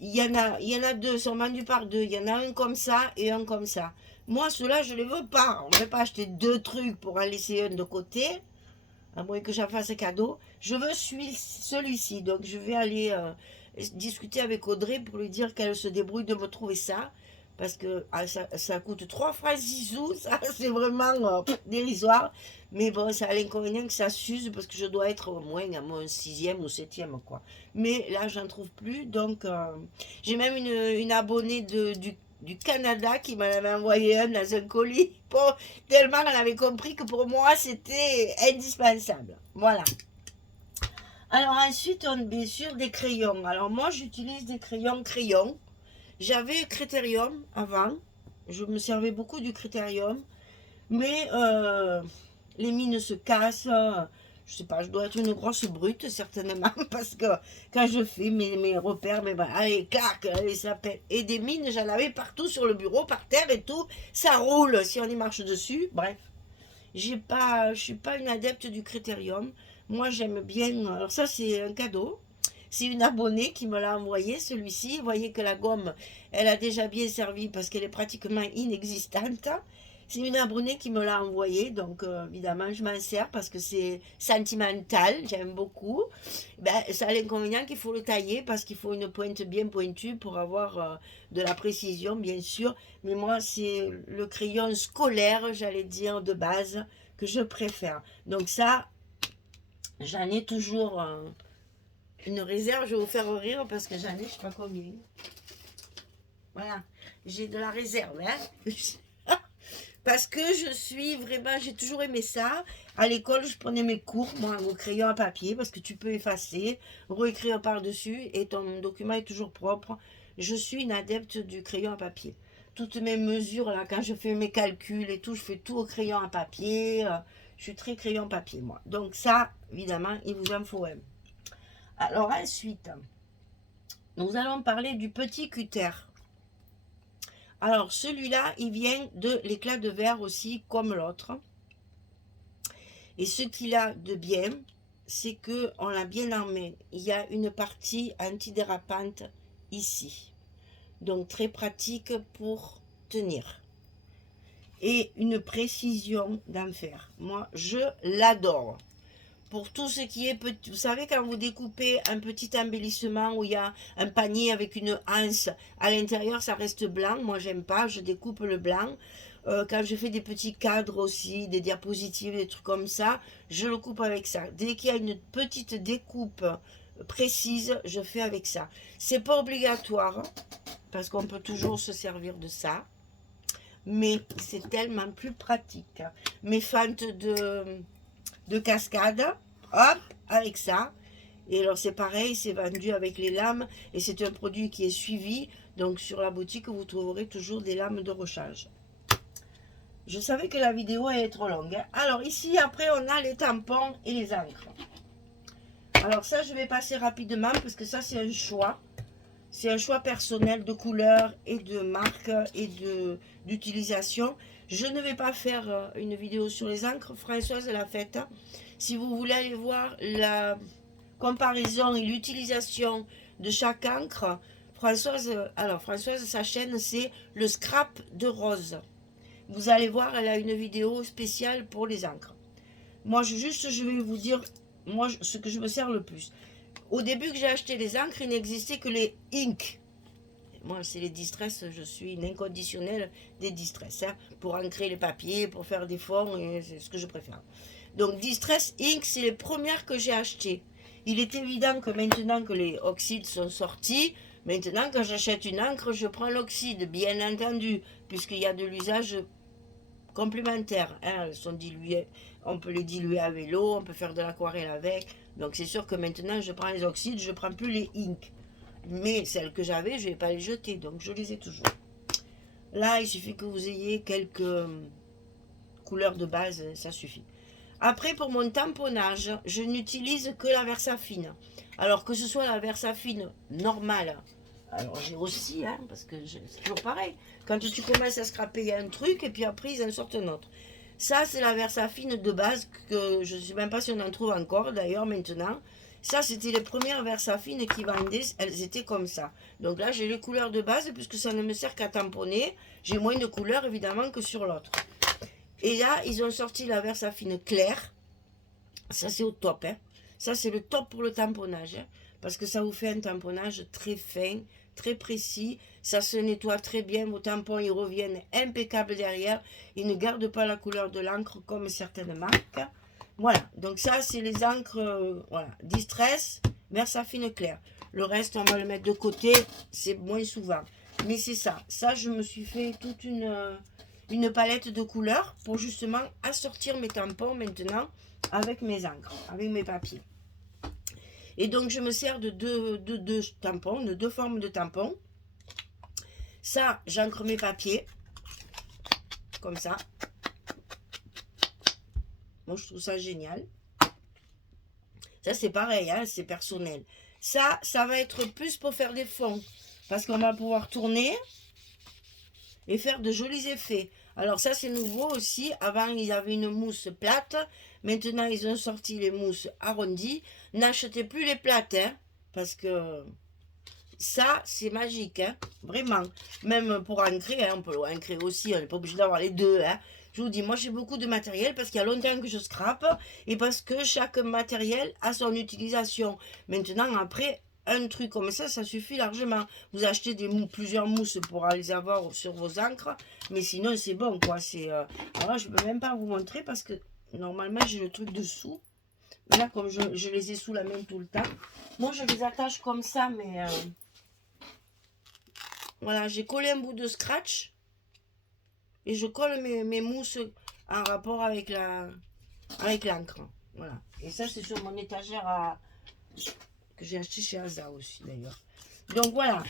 Il y en a deux, ils sont vendus par deux. Il y en a un comme ça et un comme ça. Moi, ceux-là, je ne les veux pas. On ne va pas acheter deux trucs pour en laisser un de côté, à moins que j'en fasse cadeau. Je veux celui-ci. Donc, je vais aller discuter avec Audrey pour lui dire qu'elle se débrouille de me trouver ça. Parce que ça coûte 3 francs 6 sous. Ça, c'est vraiment dérisoire. Mais bon, ça a l'inconvénient que ça s'use parce que je dois être au moins à mon 6e ou 7e, quoi. Mais là, j'en trouve plus. Donc, j'ai même une abonnée du Canada qui m'en avait envoyé un dans un colis. Pour, tellement elle avait compris que pour moi, c'était indispensable. Voilà. Alors ensuite, on bien sûr des crayons. Alors moi, j'utilise des crayons. J'avais Critérium avant. Je me servais beaucoup du Critérium. Mais les mines se cassent. Je sais pas, je dois être une grosse brute, certainement, parce que quand je fais mes repères, allez, clac, allez, ça pète. Et des mines, j'en avais partout sur le bureau, par terre et tout. Ça roule si on y marche dessus. Bref, je suis pas une adepte du Critérium. Moi, j'aime bien. Alors, ça, c'est un cadeau. C'est une abonnée qui me l'a envoyé, celui-ci. Vous voyez que la gomme, elle a déjà bien servi parce qu'elle est pratiquement inexistante. C'est une abonnée qui me l'a envoyé, donc évidemment je m'en sers parce que c'est sentimental, j'aime beaucoup. Ben, ça a l'inconvénient qu'il faut le tailler parce qu'il faut une pointe bien pointue pour avoir de la précision, bien sûr. Mais moi, c'est le crayon scolaire, j'allais dire, de base, que je préfère. Donc ça, j'en ai toujours une réserve, je vais vous faire rire parce que j'en ai, je sais pas combien. Voilà, j'ai de la réserve, hein. Parce que je suis vraiment, j'ai toujours aimé ça. À l'école, je prenais mes cours, moi, au crayon à papier, parce que tu peux effacer, réécrire par-dessus, et ton document est toujours propre. Je suis une adepte du crayon à papier. Toutes mes mesures, là, quand je fais mes calculs et tout, je fais tout au crayon à papier. Je suis très crayon papier, moi. Donc ça, évidemment, il vous en faut un. Alors ensuite, nous allons parler du petit cutter. Alors, celui-là, il vient de l'éclat de verre aussi, comme l'autre. Et ce qu'il a de bien, c'est que on l'a bien armé. Il y a une partie antidérapante ici. Donc, très pratique pour tenir. Et une précision d'enfer. Moi, je l'adore. Pour tout ce qui est petit, vous savez quand vous découpez un petit embellissement où il y a un panier avec une anse à l'intérieur, ça reste blanc. Moi j'aime pas, je découpe le blanc. Quand je fais des petits cadres aussi, des diapositives, des trucs comme ça, je le coupe avec ça. Dès qu'il y a une petite découpe précise, je fais avec ça. C'est pas obligatoire parce qu'on peut toujours se servir de ça, mais c'est tellement plus pratique. Mes fentes de cascade, hop, avec ça. Et alors c'est pareil, c'est vendu avec les lames et c'est un produit qui est suivi. Donc sur la boutique, vous trouverez toujours des lames de rochage. Je savais que la vidéo allait être longue. Hein. Alors ici, après, on a les tampons et les encres. Alors ça, je vais passer rapidement parce que ça, c'est un choix. C'est un choix personnel de couleur et de marque et d'utilisation. Je ne vais pas faire une vidéo sur les encres. Françoise l'a faite. Si vous voulez aller voir la comparaison et l'utilisation de chaque encre, Françoise, sa chaîne, c'est le scrap de rose. Vous allez voir, elle a une vidéo spéciale pour les encres. Moi, je vais vous dire moi, ce que je me sers le plus. Au début que j'ai acheté les encres, il n'existait que les Ink. Moi, c'est les Distress, je suis une inconditionnelle des Distress. Hein, pour ancrer les papiers, pour faire des fonds, et c'est ce que je préfère. Donc, Distress Ink, c'est les premières que j'ai achetées. Il est évident que maintenant que les oxydes sont sortis, maintenant, quand j'achète une encre, je prends l'oxyde, bien entendu, puisqu'il y a de l'usage complémentaire. Hein, elles sont diluées, on peut les diluer avec l'eau, on peut faire de l'aquarelle avec. Donc, c'est sûr que maintenant, je prends les oxydes, je ne prends plus les Ink. Mais celles que j'avais, je ne vais pas les jeter, donc je les ai toujours. Là, il suffit que vous ayez quelques couleurs de base, ça suffit. Après, pour mon tamponnage, je n'utilise que la Versafine. Alors que ce soit la Versafine normale, alors j'ai aussi, hein, parce que c'est toujours pareil. Quand tu commences à scraper, il y a un truc, et puis après, ils en sortent un autre. Ça, c'est la Versafine de base, que je ne sais même pas si on en trouve encore, d'ailleurs, maintenant. Ça, c'était les premières Versafines qui vendaient, elles étaient comme ça. Donc là, j'ai les couleurs de base, puisque ça ne me sert qu'à tamponner. J'ai moins de couleurs, évidemment, que sur l'autre. Et là, ils ont sorti la Versafine claire. Ça, c'est au top. Hein. Ça, c'est le top pour le tamponnage. Hein, parce que ça vous fait un tamponnage très fin, très précis. Ça se nettoie très bien. Vos tampons, ils reviennent impeccables derrière. Ils ne gardent pas la couleur de l'encre comme certaines marques. Voilà. Donc ça, c'est les encres voilà, Distress, Versafine claire. Le reste, on va le mettre de côté. C'est moins souvent. Mais c'est ça. Ça, je me suis fait toute une palette de couleurs pour justement assortir mes tampons maintenant avec mes encres, avec mes papiers. Et donc, je me sers de deux tampons, de deux formes de tampons. Ça, j'encre mes papiers, comme ça. Moi, je trouve ça génial. Ça, c'est pareil, hein, c'est personnel. Ça va être plus pour faire des fonds, parce qu'on va pouvoir tourner et faire de jolis effets. Alors ça, c'est nouveau aussi. Avant, ils avaient une mousse plate. Maintenant, ils ont sorti les mousses arrondies. N'achetez plus les plates, hein, parce que ça, c'est magique, hein, vraiment. Même pour ancrer, hein, on peut ancrer aussi. On n'est pas obligé d'avoir les deux. Hein. Je vous dis, moi, j'ai beaucoup de matériel parce qu'il y a longtemps que je scrape et parce que chaque matériel a son utilisation. Maintenant, après, un truc comme ça suffit largement. Vous achetez plusieurs mousses pour les avoir sur vos encres, mais sinon c'est bon quoi. Alors je ne peux même pas vous montrer parce que normalement j'ai le truc dessous. Mais là comme je les ai sous la main tout le temps, moi je les attache comme ça, mais voilà, j'ai collé un bout de scratch et je colle mes mousses en rapport avec l'encre. Voilà. Et ça c'est sur mon étagère que j'ai acheté chez Asa aussi d'ailleurs. Donc voilà,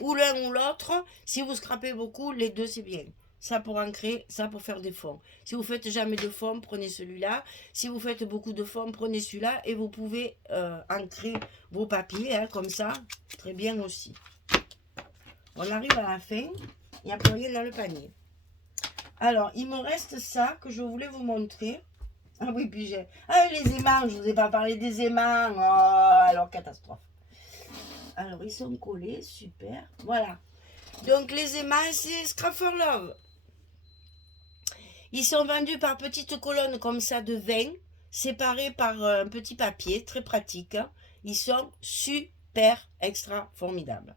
ou l'un ou l'autre. Si vous scrapez beaucoup, les deux c'est bien. Ça pour ancrer, ça pour faire des fonds. Si vous faites jamais de fonds, prenez celui-là. Si vous faites beaucoup de fonds, prenez celui-là. Et vous pouvez ancrer vos papiers, hein, comme ça, très bien aussi. On arrive à la fin, il n'y a plus rien dans le panier. Alors, il me reste ça que je voulais vous montrer. Ah oui, puis j'ai... Ah, les aimants, je ne vous ai pas parlé des aimants. Oh, alors, catastrophe. Alors, ils sont collés, super. Voilà. Donc, les aimants, c'est Scrap for Love. Ils sont vendus par petites colonnes comme ça de 20, séparées par un petit papier, très pratique. Ils sont super extra formidables.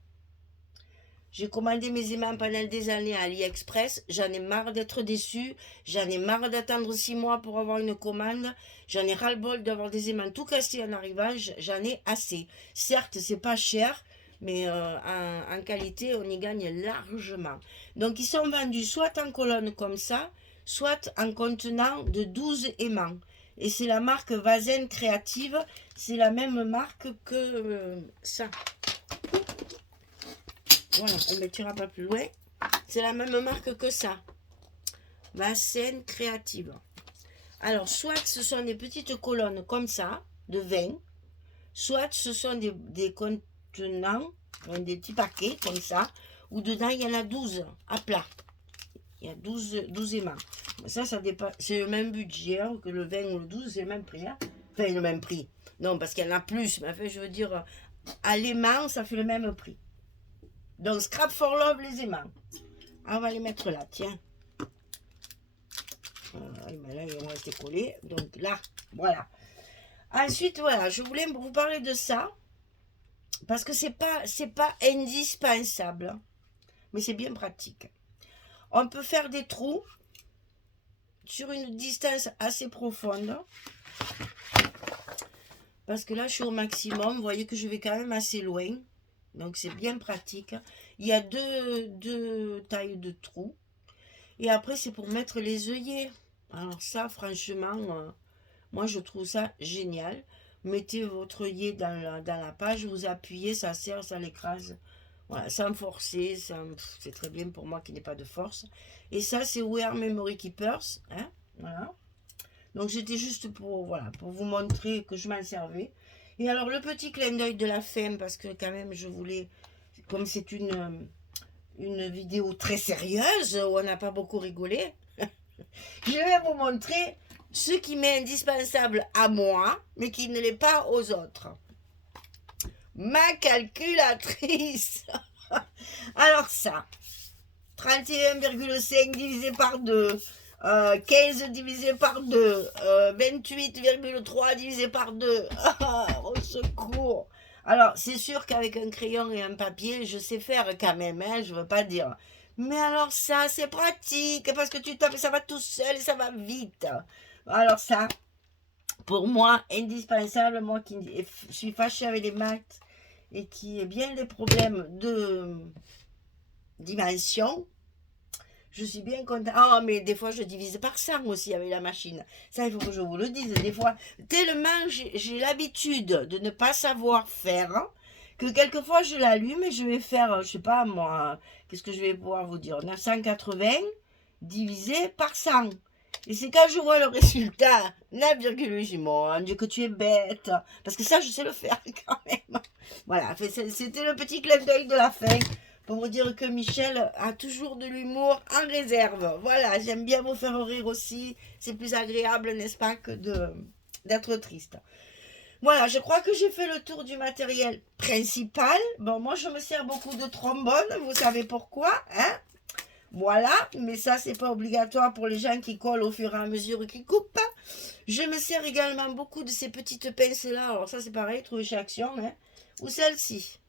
J'ai commandé mes aimants pendant des années à AliExpress. J'en ai marre d'être déçue. J'en ai marre d'attendre 6 mois pour avoir une commande. J'en ai ras-le-bol d'avoir des aimants tout cassés en arrivant. J'en ai assez. Certes, c'est pas cher, mais en qualité, on y gagne largement. Donc, ils sont vendus soit en colonne comme ça, soit en contenant de 12 aimants. Et c'est la marque Vazen Créative. C'est la même marque que ça. Voilà, on ne mettra pas plus loin. C'est la même marque que ça. Vazen Créative. Alors, soit ce sont des petites colonnes comme ça, de 20, soit ce sont des contenants, des petits paquets comme ça, où dedans il y en a 12 à plat. Il y a 12 aimants. Ça dépend. C'est le même budget hein, que le 20 ou le 12, c'est le même prix. Hein. Enfin, le même prix. Non, parce qu'il y en a plus. Mais enfin, je veux dire, à l'aimant, ça fait le même prix. Donc, Scrap for Love, les aimants. On va les mettre là, tiens. Là, ils vont rester collés. Donc là, voilà. Ensuite, voilà, je voulais vous parler de ça. Parce que c'est pas indispensable. Mais c'est bien pratique. On peut faire des trous sur une distance assez profonde. Parce que là, je suis au maximum. Vous voyez que je vais quand même assez loin. Donc, c'est bien pratique. Il y a deux tailles de trous. Et après, c'est pour mettre les œillets. Alors ça, franchement, moi, je trouve ça génial. Mettez votre œillet dans la page, vous appuyez, ça serre, ça l'écrase. Voilà, sans forcer, c'est très bien pour moi qui n'ai pas de force. Et ça, c'est We Are Memory Keepers. Hein, voilà. Donc, j'étais juste pour, voilà, pour vous montrer que je m'en servais. Et alors, le petit clin d'œil de la fin, parce que quand même, je voulais, comme c'est une vidéo très sérieuse, où on n'a pas beaucoup rigolé, je vais vous montrer ce qui m'est indispensable à moi, mais qui ne l'est pas aux autres. Ma calculatrice. Alors ça, 31,5 divisé par 2, 15 divisé par 2, 28,3 divisé par 2. Au secours. Alors, c'est sûr qu'avec un crayon et un papier, je sais faire quand même, hein, je ne veux pas dire. Mais alors ça, c'est pratique, parce que tu tapes, ça va tout seul et ça va vite. Alors ça, pour moi, indispensable, moi qui suis fâchée avec les maths et qui ai bien des problèmes de dimension, je suis bien contente. Ah, mais des fois, je divise par 100 aussi avec la machine. Ça, il faut que je vous le dise. Des fois, tellement j'ai l'habitude de ne pas savoir faire que quelquefois, je l'allume et je vais faire, je sais pas moi, qu'est-ce que je vais pouvoir vous dire, 980 divisé par 100. Et c'est quand je vois le résultat, 9,8, mon Dieu, que tu es bête. Parce que ça, je sais le faire quand même. Voilà, c'était le petit clin d'œil de la fin. Pour vous dire que Michel a toujours de l'humour en réserve. Voilà, j'aime bien vous faire rire aussi. C'est plus agréable, n'est-ce pas, que d'être triste. Voilà, je crois que j'ai fait le tour du matériel principal. Bon, moi, je me sers beaucoup de trombone. Vous savez pourquoi, hein? Voilà, mais ça, c'est pas obligatoire pour les gens qui collent au fur et à mesure qu'ils coupent. Je me sers également beaucoup de ces petites pinces-là. Alors ça, c'est pareil, trouver chez Action, hein? Ou celle-ci.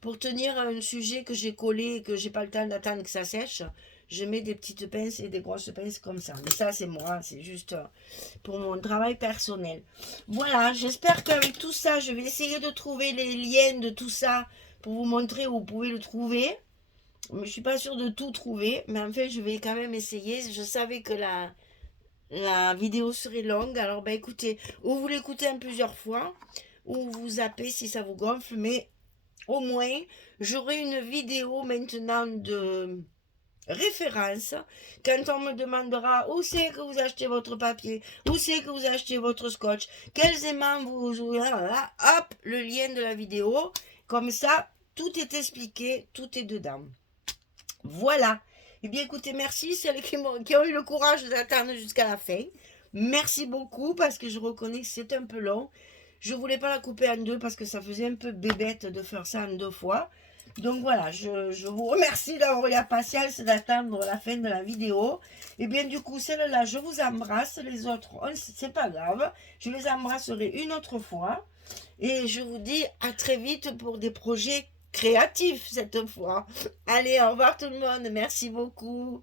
Pour tenir un sujet que j'ai collé et que j'ai pas le temps d'attendre que ça sèche, je mets des petites pinces et des grosses pinces comme ça. Mais ça, c'est moi, c'est juste pour mon travail personnel. Voilà, j'espère qu'avec tout ça, je vais essayer de trouver les liens de tout ça pour vous montrer où vous pouvez le trouver. Je ne suis pas sûre de tout trouver, mais en fait, je vais quand même essayer. Je savais que la vidéo serait longue, alors ben écoutez, ou vous l'écoutez en plusieurs fois, ou vous zappez si ça vous gonfle, mais au moins, j'aurai une vidéo maintenant de référence quand on me demandera où c'est que vous achetez votre papier, où c'est que vous achetez votre scotch, quels aimants vous... Hop, le lien de la vidéo. Comme ça, tout est expliqué, tout est dedans. Voilà. Eh bien, écoutez, merci celles qui ont eu le courage d'attendre jusqu'à la fin. Merci beaucoup parce que je reconnais que c'est un peu long. Je voulais pas la couper en deux parce que ça faisait un peu bébête de faire ça en deux fois. Donc voilà, je vous remercie d'avoir eu la patience d'attendre la fin de la vidéo. Et bien du coup, celle-là, je vous embrasse. Les autres, c'est pas grave. Je les embrasserai une autre fois. Et je vous dis à très vite pour des projets créatifs cette fois. Allez, au revoir tout le monde. Merci beaucoup.